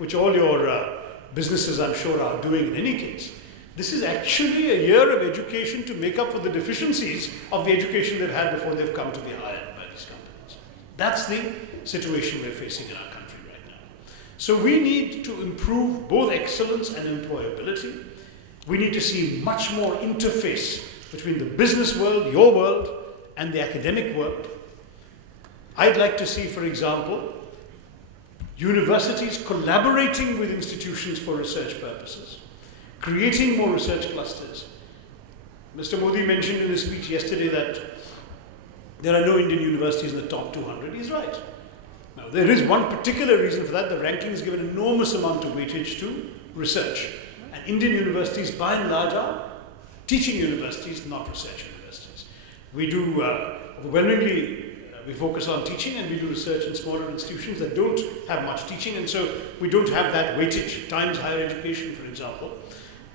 which all your businesses, I'm sure, are doing in any case. This is actually a year of education to make up for the deficiencies of the education they've had before they've come to be hired by these companies. That's the situation we're facing in our country right now. So we need to improve both excellence and employability. We need to see much more interface between the business world, your world, and the academic world. I'd like to see, for example, universities collaborating with institutions for research purposes, creating more research clusters. Mr. Modi mentioned in his speech yesterday that there are no Indian universities in the top 200. He's right. Now, there is one particular reason for that. The rankings give an enormous amount of weightage to research. And Indian universities, by and large, are teaching universities, not research universities. We do overwhelmingly, we focus on teaching, and we do research in smaller institutions that don't have much teaching, and so we don't have that weightage. Times Higher Education, for example,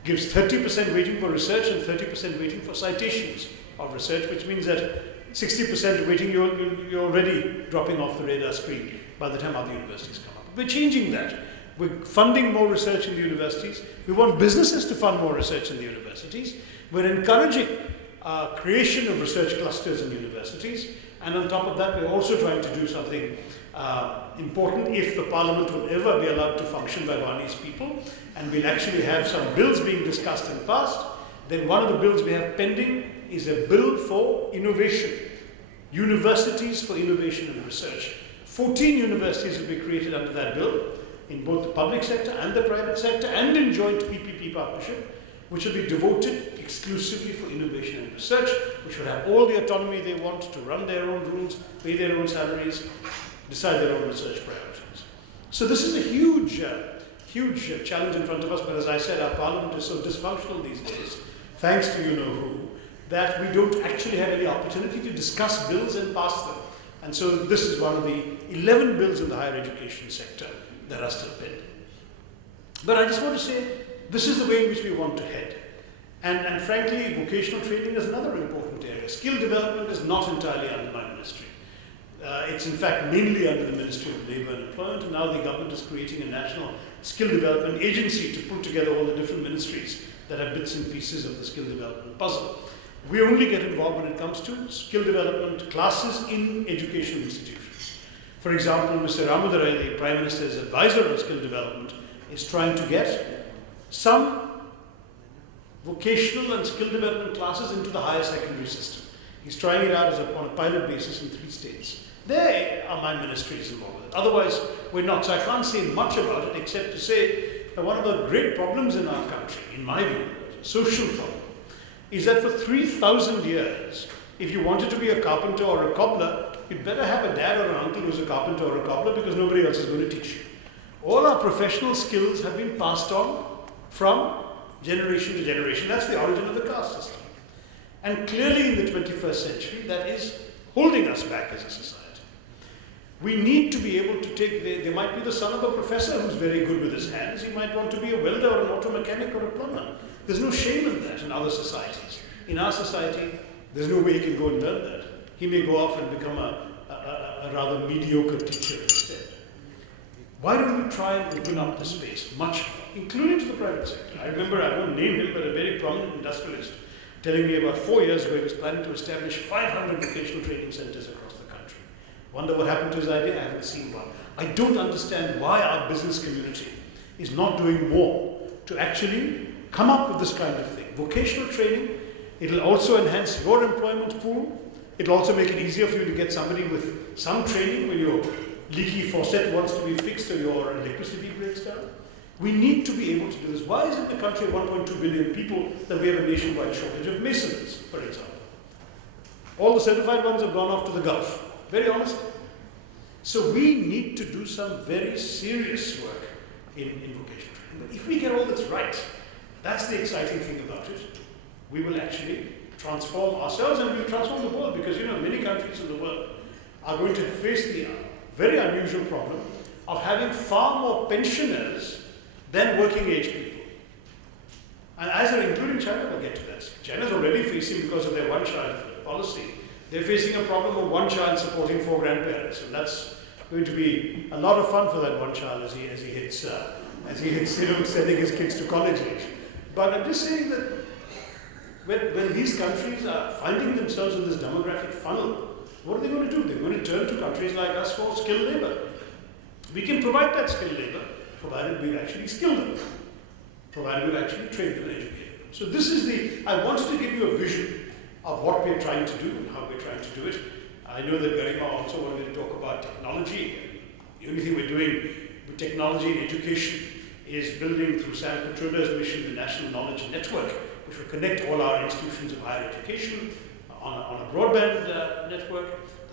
gives 30% weighting for research and 30% weighting for citations of research, which means that 60% weighting, you're already dropping off the radar screen by the time other universities come up. We're changing that. We're funding more research in the universities. We want businesses to fund more research in the universities. We're encouraging creation of research clusters in universities. And on top of that, we're also trying to do something important if the parliament will ever be allowed to function by Vani's people. And we'll actually have some bills being discussed and passed. Then one of the bills we have pending is a bill for innovation. Universities for innovation and research. 14 universities will be created under that bill in both the public sector and the private sector and in joint PPP partnership, which will be devoted exclusively for innovation and research, which will have all the autonomy they want to run their own rules, pay their own salaries, decide their own research priorities. So this is a huge challenge in front of us, but as I said, our parliament is so dysfunctional these days, thanks to you-know-who, that we don't actually have any opportunity to discuss bills and pass them. And so this is one of the 11 bills in the higher education sector that are still pending. But I just want to say, this is the way in which we want to head. And frankly, vocational training is another important area. Skill development is not entirely under my ministry. It's in fact mainly under the Ministry of Labour and Employment, and now the government is creating a national skill development agency to put together all the different ministries that have bits and pieces of the skill development puzzle. We only get involved when it comes to skill development classes in educational institutions. For example, Mr. Ramudarai, the Prime Minister's advisor on skill development, is trying to get some vocational and skill development classes into the higher secondary system. He's trying it out on a pilot basis in 3 states. There are my ministries involved with it. Otherwise, we're not. So I can't say much about it except to say that one of the great problems in our country, in my view, a social problem, is that for 3,000 years, if you wanted to be a carpenter or a cobbler, you'd better have a dad or an uncle who's a carpenter or a cobbler because nobody else is going to teach you. All our professional skills have been passed on from generation to generation. That's the origin of the caste system. And clearly in the 21st century, that is holding us back as a society. We need to be able to take, there might be the son of a professor who's very good with his hands. He might want to be a welder or an auto mechanic or a plumber. There's no shame in that in other societies. In our society, there's no way he can go and learn that. He may go off and become a rather mediocre teacher instead. Why don't we try and open up the space much more, including to the private sector? I remember, I won't name him, but a very prominent industrialist telling me about 4 years ago he was planning to establish 500 vocational training centers across the country. Wonder what happened to his idea? I haven't seen one. I don't understand why our business community is not doing more to actually come up with this kind of thing. Vocational training, it'll also enhance your employment pool. It'll also make it easier for you to get somebody with some training when your leaky faucet wants to be fixed or your electricity breaks down. We need to be able to do this. Why is it in the country of 1.2 billion people that we have a nationwide shortage of masons, for example? All the certified ones have gone off to the Gulf, very honestly. So we need to do some very serious work in vocational training. But if we get all this right, that's the exciting thing about it. We will actually transform ourselves and we'll transform the world, because many countries in the world are going to face the very unusual problem of having far more pensioners than working age people. And as they're including China, we'll get to that. China's already facing, because of their one-child policy, they're facing a problem of one child supporting 4 grandparents, and that's going to be a lot of fun for that one child as he hits sending his kids to college age. But I'm just saying that when these countries are finding themselves in this demographic funnel, what are they going to do? They're going to turn to countries like us for skilled labor. We can provide that skilled labor, provided we actually skill them, provided we actually train them and educate them. So this is I wanted to give you a vision of what we're trying to do and how we're trying to do it. I know that Garima also wanted to talk about technology. The only thing we're doing with technology and education is building through Sam Petroda's mission the National Knowledge Network, which will connect all our institutions of higher education on a broadband network.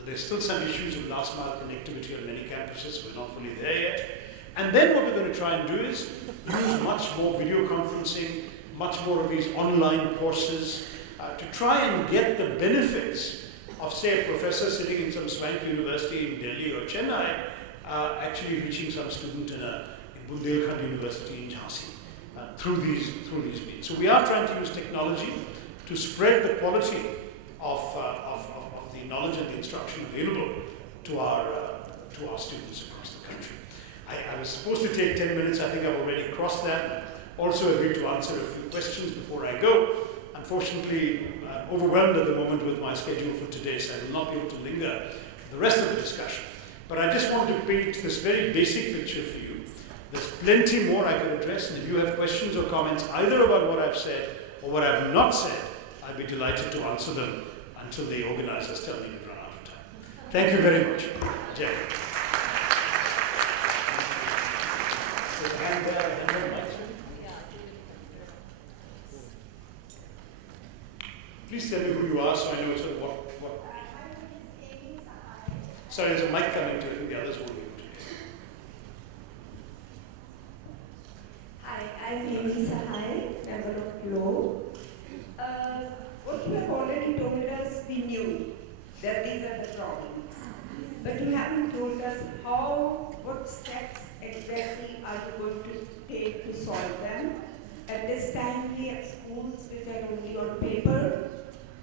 There's still some issues of last mile connectivity on many campuses, so we're not fully there yet. And then what we're going to try and do is use much more video conferencing, much more of these online courses to try and get the benefits of, say, a professor sitting in some swanky university in Delhi or Chennai actually reaching some student in Bundelkhand University in Jhansi through these means. So we are trying to use technology to spread the quality of the knowledge and the instruction available to our students across the country. I was supposed to take 10 minutes. I think I've already crossed that. Also agreed to answer a few questions before I go. Unfortunately, I'm overwhelmed at the moment with my schedule for today, so I will not be able to linger for the rest of the discussion. But I just want to paint this very basic picture for you. There's plenty more I can address, and if you have questions or comments either about what I've said or what I've not said, I'd be delighted to answer them until the organizers tell me we've run out of time. Thank you very much. Jai. Please tell me who you are so I know sort of what. Sorry, there's a mic coming to it and the others won't be able to. Hi, I'm Amy Sahai, member of YFLO. What you have already told us, we knew that these are the problems. But you haven't told us what steps exactly are you going to take to solve them. At this time, we have schools which are only on paper.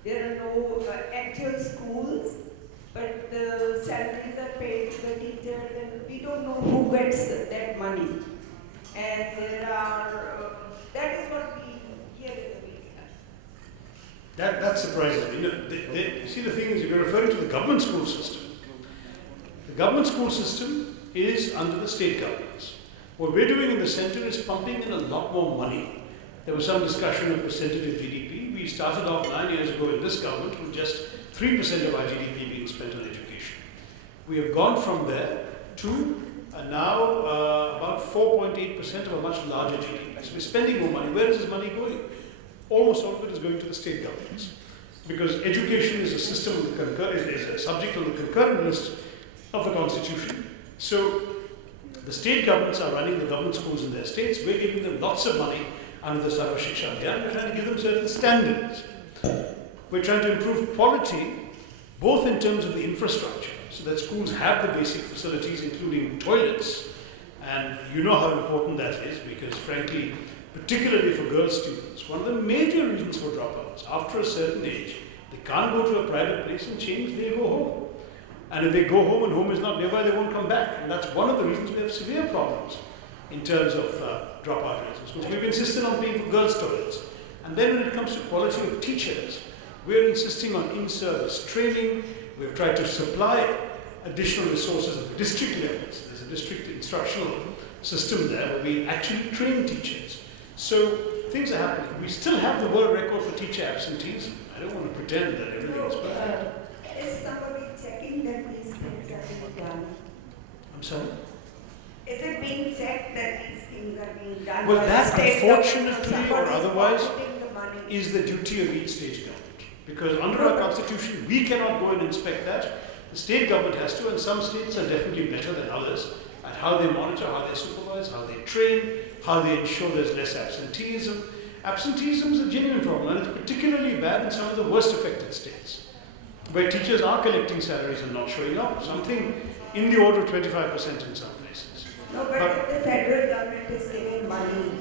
There are no actual schools, but the salaries are paid to the teachers, and we don't know who gets that money. And there are, that is what we hear in the media. That surprises me. You see, the thing is, if you're referring to the government school system, the government school system is under the state governments. What we're doing in the center is pumping in a lot more money. There was some discussion of percentage of GDP. We started off 9 years ago in this government with just 3% of our GDP being spent on education. We have gone from there to now about 4.8% of a much larger GDP. So we're spending more money. Where is this money going? Almost all of it is going to the state governments. Because education is a system of the is a subject on the concurrent list of the Constitution. So the state governments are running the government schools in their states. We're giving them lots of money under the Sarva Shiksha Abhiyan. We're trying to give them certain standards. We're trying to improve quality, both in terms of the infrastructure, so that schools have the basic facilities, including toilets. And you know how important that is, because frankly, particularly for girl students, one of the major reasons for dropouts, after a certain age, they can't go to a private place and change, they'll go home. And if they go home and home is not nearby, they won't come back. And that's one of the reasons we have severe problems in terms of dropout rates in schools. We've insisted on paying for girls' toilets. And then when it comes to quality of teachers, we're insisting on in-service training. We've tried to supply additional resources at the district levels. There's a district instructional system there where we actually train teachers. So things are happening. We still have the world record for teacher absenteeism. I don't want to pretend that everything is perfect. Is somebody checking that these things are being done? I'm sorry? Is it being checked that these things are being done? Well, that unfortunately or otherwise the is the duty of each state government. Because under our constitution, we cannot go and inspect that. The state government has to, and some states are definitely better than others at how they monitor, how they supervise, how they train, how they ensure there's less absenteeism. Absenteeism is a genuine problem, and it's particularly bad in some of the worst affected states, where teachers are collecting salaries and not showing up, something in the order of 25% in some places. No, but if the federal government is giving money,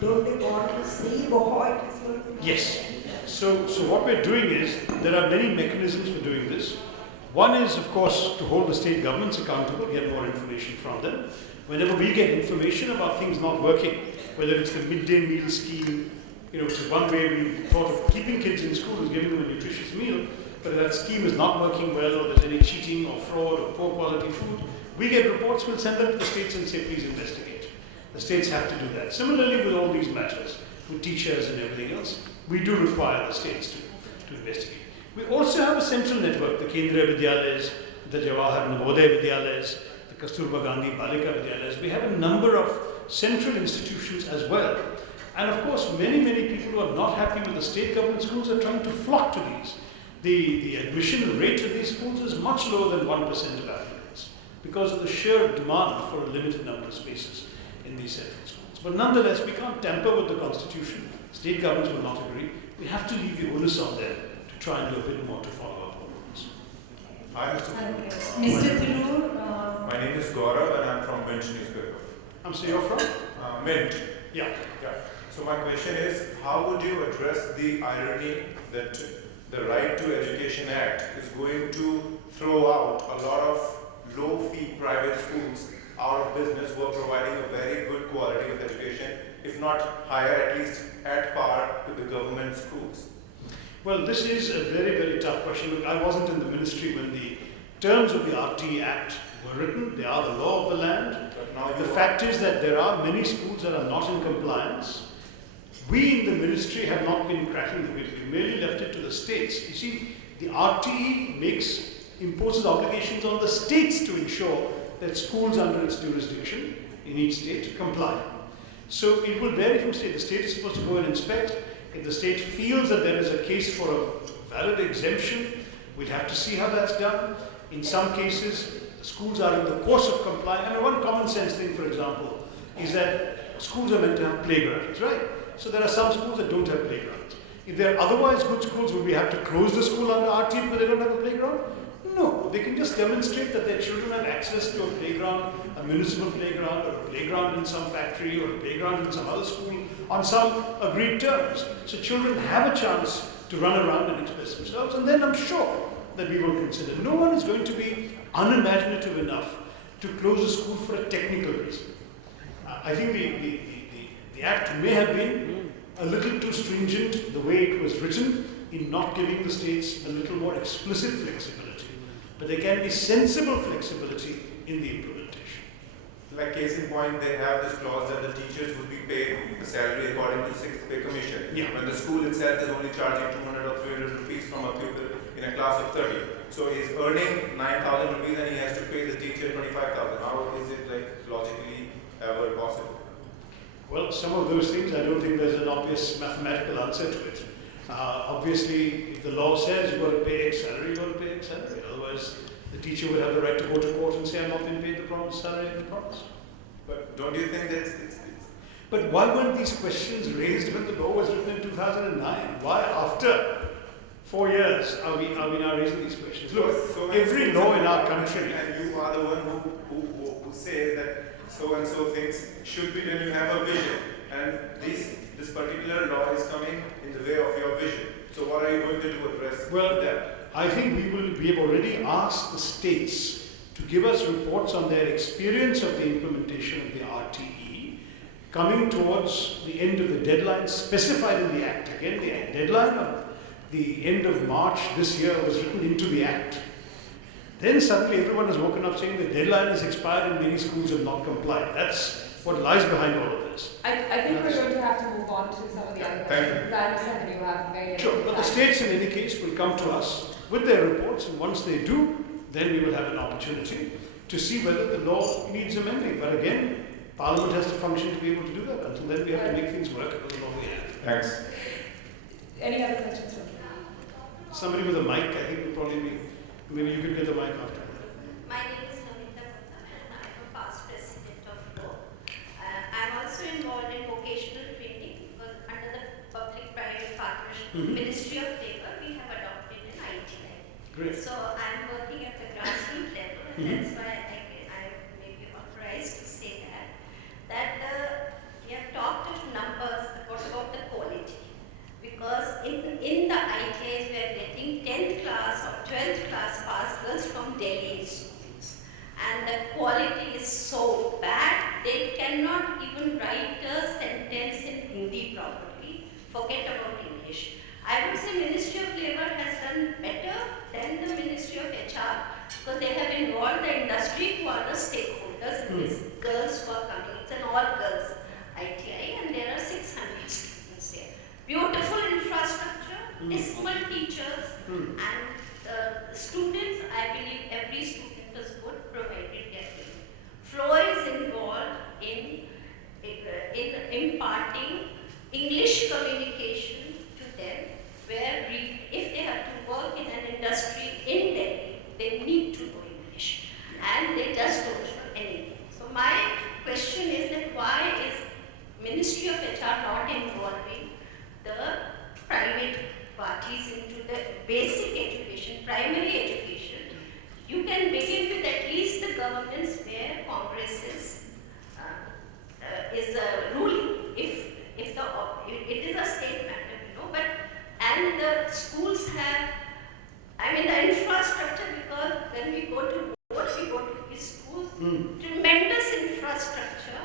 don't they want to see how it is going to be? Yes. So what we're doing is, there are many mechanisms for doing this. One is, of course, to hold the state governments accountable, get more information from them. Whenever we get information about things not working, whether it's the midday meal scheme, which is one way we thought of keeping kids in school is giving them a nutritious meal, but if that scheme is not working well or there's any cheating or fraud or poor quality food, we get reports, we'll send them to the states and say, please investigate. The states have to do that. Similarly with all these matters, with teachers and everything else, we do require the states to investigate. We also have a central network, the Kendriya Vidyalayas, the Jawahar Navodaya Vidyalayas, the Kasturba Gandhi Balika Vidyalayas. We have a number of central institutions as well. And of course, many people who are not happy with the state government schools are trying to flock to these. The admission rate of these schools is much lower than 1% of applicants because of the sheer demand for a limited number of spaces in these central schools. But nonetheless, we can't tamper with the constitution. State governments will not agree. We have to leave the onus on them to try and do a bit more to follow up on this. Hi, Mr. Mr. Tharoor. My name is Gaurav and I'm from Mint newspaper. So you're from? Mint. Yeah. So my question is, how would you address the irony that the Right to Education Act is going to throw out a lot of low-fee private schools out of business who are providing a very good quality of education, if not higher, at least at par with the government schools? Well, this is a very tough question. Look, I wasn't in the ministry when the terms of the RT Act were written. They are the law of the land. The fact is that there are many schools that are not in compliance. We in the ministry have not been cracking the whip. We merely left it to the states. You see, the RTE imposes obligations on the states to ensure that schools under its jurisdiction in each state comply. So it will vary from state. The state is supposed to go and inspect. If the state feels that there is a case for a valid exemption, we'll have to see how that's done. In some cases, schools are in the course of complying. I mean, one common sense thing, for example, is that schools are meant to have playgrounds, right? So there are some schools that don't have playgrounds. If they're otherwise good schools, would we have to close the school under RT because they don't have a playground? No, they can just demonstrate that their children have access to a playground, a municipal playground, or a playground in some factory, or a playground in some other school, on some agreed terms. So children have a chance to run around and express themselves, and then I'm sure that we will consider. No one is going to be unimaginative enough to close a school for a technical reason. I think the Act may have been a little too stringent the way it was written in not giving the states a little more explicit flexibility. But there can be sensible flexibility in the implementation. Like case in point, they have this clause that the teachers would be paid the salary according to 6th pay commission. Yeah. When the school itself is only charging 200 or 300 rupees from a pupil in a class of 30. So he's earning 9,000 rupees and he has to pay the teacher 25,000. How is it logically ever possible? Well, some of those things, I don't think there's an obvious mathematical answer to it. Obviously, if the law says you've got to pay X salary, you've got to pay X salary. Otherwise, the teacher would have the right to go to court and say, I'm not being paid the promised salary I promised. But don't you think that But why weren't these questions raised when the law was written in 2009? Why after 4 years are we now raising these questions? Look, so every law in our country... And you are the one who says that so and so things should be done. You have a vision. And this particular law is coming in the way of your vision. So what are you going to do to address that? I think we have already asked the states to give us reports on their experience of the implementation of the RTE coming towards the end of the deadline specified in the Act. Again, the deadline of the end of March this year was written into the Act. Then suddenly everyone has woken up saying the deadline has expired and many schools have not complied. That's what lies behind all of this. I think we're going to have to move on to some of the other questions. I understand that you have very Sure, but the states in any case will come to us with their reports, and once they do, then we will have an opportunity to see whether the law needs amending. But again, Parliament has to function to be able to do that. Until then, we have to make things work with the law we have. Thanks. Any other questions from you? Somebody with a mic, I think, will probably be. Maybe you could get the mic after. My name is Naveen and I'm a past president of FICCI. I'm also involved in vocational training because under the Public-Private Partnership Ministry of Labour, we have adopted an ITI. Great. So I'm working at the grassroots level, and that's why I may be authorized to say that we have talked of numbers, but what about the quality? Because in the ITIs we are getting 10th class or 12th class pass girls even write a sentence in Hindi properly, forget about English. I would say Ministry of Labour has done better than the Ministry of HR because they have involved the industry who are the stakeholders in this. Girls who are coming, it's an all girls ITI and there are 600 students here. Beautiful infrastructure, disciplined teachers and students, I believe every student is good provided they are given. FLO is involved in imparting English communication to them where if they have to work in an industry in Delhi, they need to know English and they just don't know anything. So my question is that why is Ministry of HR not involving the private parties into the basic education, primary education? You can begin with at least the governments where Congress is ruling. If it is a state matter, but and the schools have, I mean the infrastructure, because when we go to board, we go to these schools, tremendous infrastructure,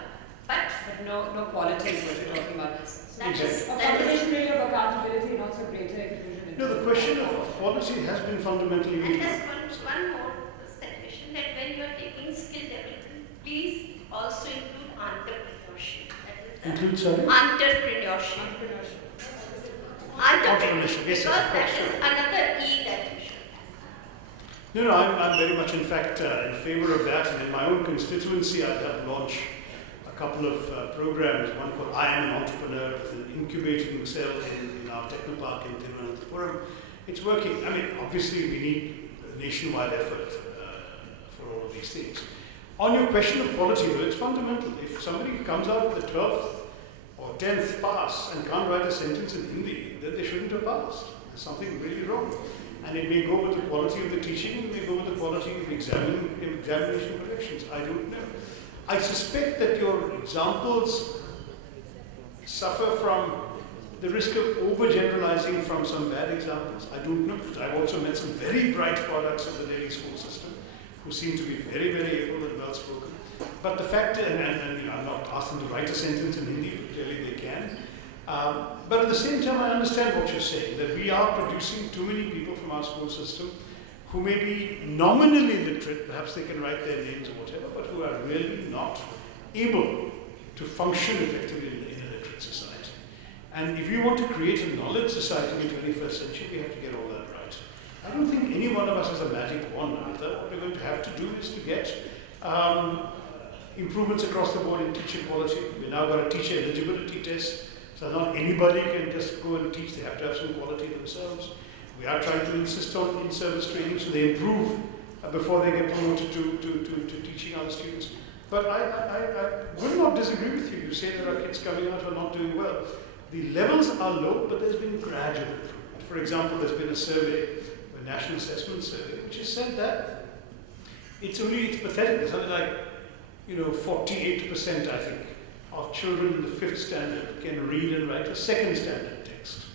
but no quality is what you're talking about. That is a combination really of accountability and also greater inclusion. No, the question of quality has been fundamentally and there's one more suggestion that when you are taking skill development, please also include entrepreneurship. Include, sorry? Entrepreneurship. Entrepreneurship, yes, because of course, that is another E that you should have. No, I'm very much, in fact, in favor of that. And in my own constituency, I've helped launch a couple of programs. One called I Am an Entrepreneur, with an incubating cell in our Technopark in Thiruvananthapuram. It's working. I mean, obviously, we need a nationwide effort for all of these things. On your question of quality, though, it's fundamental. If somebody comes out with the 12th or 10th pass and can't write a sentence in Hindi, then they shouldn't have passed. There's something really wrong. And it may go with the quality of the teaching, it may go with the quality of examination corrections. I don't know. I suspect that your examples suffer from the risk of overgeneralizing from some bad examples. I don't know. I've also met some very bright products of the Delhi school system who seem to be very, very able and well spoken. But the fact, and you know, I'm not asking them to write a sentence in Hindi, but clearly they can. But at the same time, I understand what you're saying, that we are producing too many people from our school system who may be nominally literate, perhaps they can write their names or whatever, but who are really not able to function effectively in a literate society. And if you want to create a knowledge society in the 21st century, we have to get all that right. I don't think any one of us has a magic wand. What we're going to have to do is to get improvements across the board in teacher quality. We've now got a teacher eligibility test, so not anybody can just go and teach. They have to have some quality themselves. We are trying to insist on in-service training so they improve before they get promoted to teaching other students. But I would not disagree with you. You say there are kids coming out who are not doing well. The levels are low, but there's been gradual improvement. For example, there's been a survey, a national assessment survey, which has said that it's pathetic. There's something like, 48%, I think, of children in the 5th standard can read and write a 2nd standard text.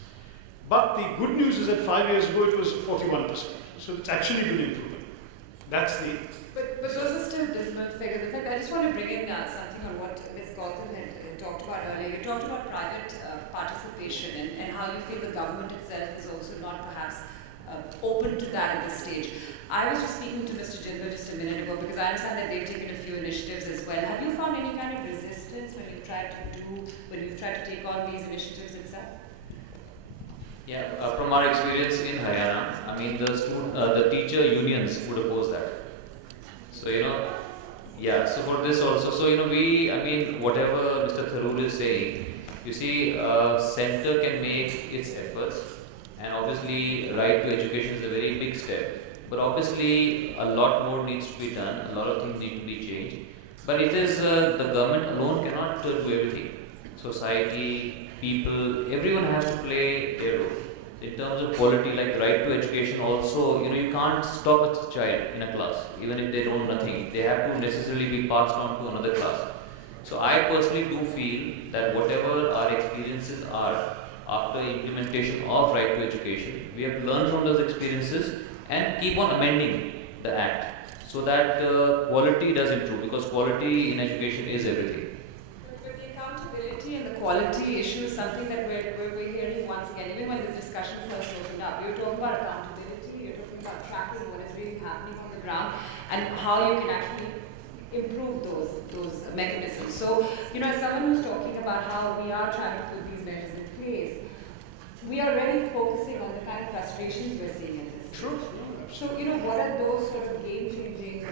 But the good news is that 5 years ago it was 41%. So it's actually been improving. That's the... But those are still dismal figures. In fact, I just want to bring in something on what Ms. Gautam had talked about earlier. You talked about private participation and how you feel the government itself is also not perhaps open to that at this stage. I was just speaking to Mr. Jindal just a minute ago because I understand that they've taken a few initiatives as well. Have you found any kind of resistance when you've tried to take on these initiatives itself? Yeah, from our experience in Haryana, I mean the teacher unions would oppose that. So so for this also, whatever Mr. Tharoor is saying, you see, center can make its efforts, and obviously right to education is a very big step. But obviously a lot more needs to be done, a lot of things need to be changed. But it is the government alone cannot do everything. Society, people, everyone has to play their role. In terms of quality, like right to education also, you can't stop a child in a class, even if they know nothing. They have to necessarily be passed on to another class. So I personally do feel that whatever our experiences are after implementation of right to education, we have learned from those experiences and keep on amending the act so that quality does improve, because quality in education is everything. But the quality issue is something that we're hearing once again, even when this discussion first opened up. You were talking about accountability, you're talking about tracking what is really happening on the ground and how you can actually improve those mechanisms. So, as someone who's talking about how we are trying to put these measures in place, we are really focusing on the kind of frustrations we're seeing in this. True. So, what are those sort of game-changing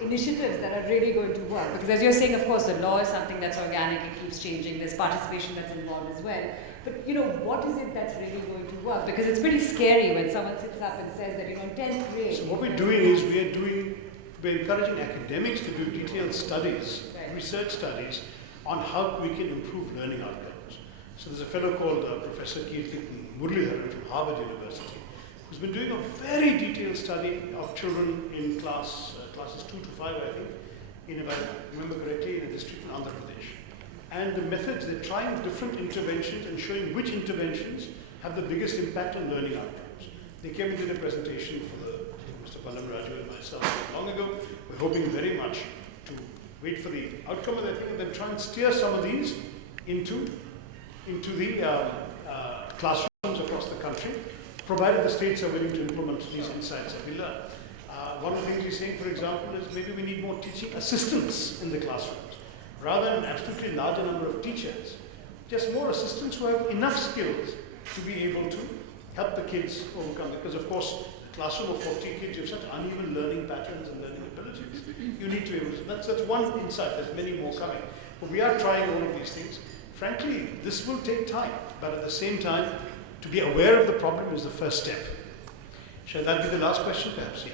initiatives that are really going to work? Because as you're saying, of course, the law is something that's organic, it keeps changing, there's participation that's involved as well. But, what is it that's really going to work? Because it's pretty scary when someone sits up and says that, in 10th grade... So what we're doing is we're encouraging academics to do detailed studies, right, research studies, on how we can improve learning outcomes. So there's a fellow called Professor Kirti Muralidharan from Harvard University, who's been doing a very detailed study of children in classes 2 to 5, I think, if I remember correctly, in a district in Andhra Pradesh. And the methods, they're trying different interventions and showing which interventions have the biggest impact on learning outcomes. They came and did a presentation for Mr. Pallam Raju and myself long ago. We're hoping very much to wait for the outcome of that thing and then try and steer some of these into the classrooms across the country, provided the states are willing to implement these insights that we learn. One of the things he's saying, for example, is maybe we need more teaching assistants in the classrooms. Rather than an absolutely larger number of teachers, just more assistants who have enough skills to be able to help the kids overcome. Because of course, a classroom of 40 kids, you have such uneven learning patterns and learning abilities. You need to be able to, that's one insight, there's many more coming. But we are trying all of these things. Frankly, this will take time, but at the same time, to be aware of the problem is the first step. Shall that be the last question, perhaps? Yeah.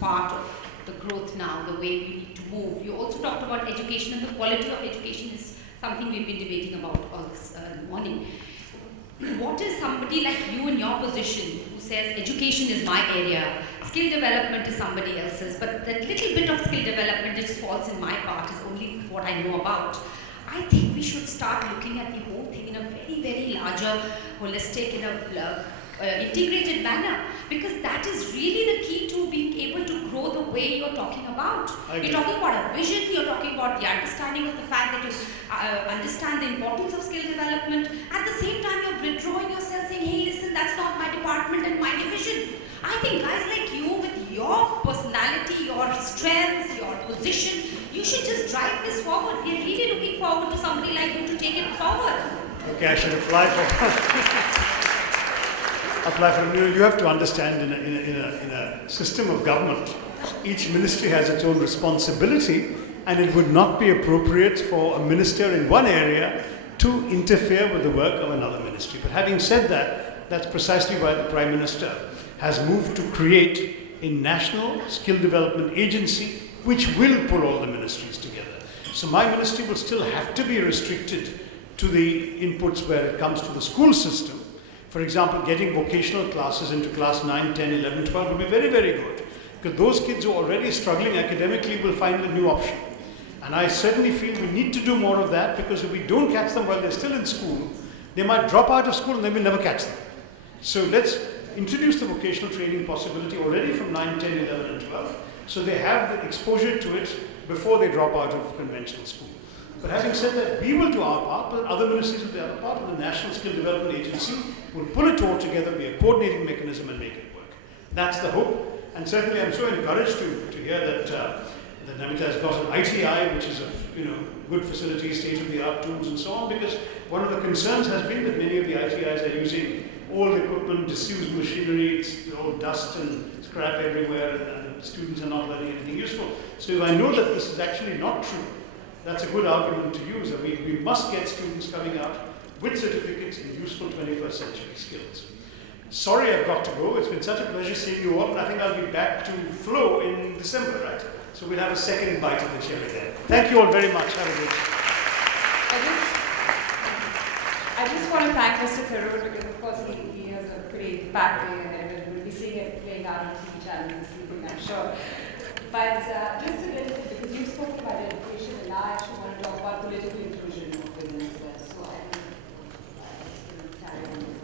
Part of the growth now, the way we need to move. You also talked about education, and the quality of education is something we've been debating about all this morning. What is somebody like you in your position who says education is my area, skill development is somebody else's, but that little bit of skill development that just falls in my part is only what I know about. I think we should start looking at the whole thing in a very, very larger, holistic, in a integrated manner, because that is really the key to being able to grow the way you're talking about. You're talking about a vision, you're talking about the understanding of the fact that you understand the importance of skill development. At the same time, you're withdrawing yourself saying, hey, listen, that's not my department and my division. I think guys like you, with your personality, your strengths, your position, you should just drive this forward. We're really looking forward to somebody like you to take it forward. Okay, I should apply for you have to understand in a system of government, each ministry has its own responsibility, and it would not be appropriate for a minister in one area to interfere with the work of another ministry. But having said that, that's precisely why the Prime Minister has moved to create a national skill development agency which will pull all the ministries together. So my ministry will still have to be restricted to the inputs where it comes to the school system. For example, getting vocational classes into class 9, 10, 11, 12 will be very, very good. Because those kids who are already struggling academically will find a new option. And I certainly feel we need to do more of that, because if we don't catch them while they're still in school, they might drop out of school and then we'll never catch them. So let's introduce the vocational training possibility already from 9, 10, 11 and 12, so they have the exposure to it before they drop out of conventional school. But having said that, we will do our part, but other ministries will do the other part, and the National Skill Development Agency will pull it all together, be a coordinating mechanism and make it work. That's the hope, and certainly I'm so encouraged to hear that Namita has got an ITI, which is a good facility, state-of-the-art tools and so on, because one of the concerns has been that many of the ITIs are using old equipment, disused machinery, it's all dust and scrap everywhere, and students are not learning anything useful. So if I know that this is actually not true, that's a good argument to use. We must get students coming out with certificates in useful 21st century skills. Sorry I've got to go. It's been such a pleasure seeing you all, and I think I'll be back to FLO in December, right? So we'll have a second bite of the cherry there. Thank you all very much. Have a good day. I just want to thank Mr. Tharoor, because of course he has a pretty packed day ahead, and we'll be seeing it playing out on TV channels this evening, I'm sure. But just a little bit, because you spoke about education, and now I actually want to talk about political inclusion of women as well. So I'm just going to carry on with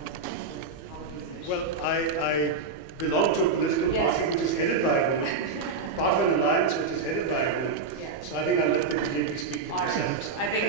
how these issues. Well, I belong to a political Yes. party which is headed by a woman, part of an alliance which is headed by a woman. Yeah. So I think I'll let the GMP speak for All right. themselves. I think